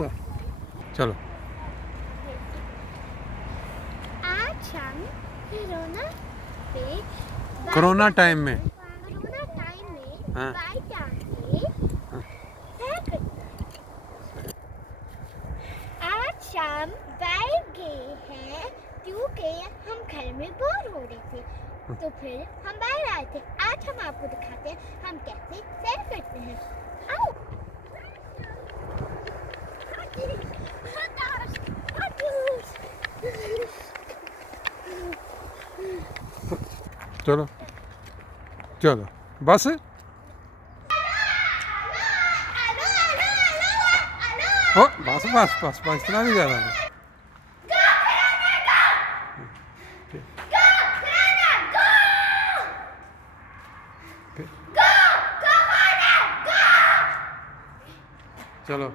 चलो। आज हम कोरोना टाइम में हाँ। बाइक जाके आज शाम बाइक गए हैं क्योंकि हम घर में बोर हो रहे थे, तो फिर हम बाहर आए थे। आज हम आपको दिखाते हैं हम कैसे सैर करते हैं। आओ। चलो चलो बस। ओ बस बस बस बस इतना भी ज़्यादा नहीं। चलो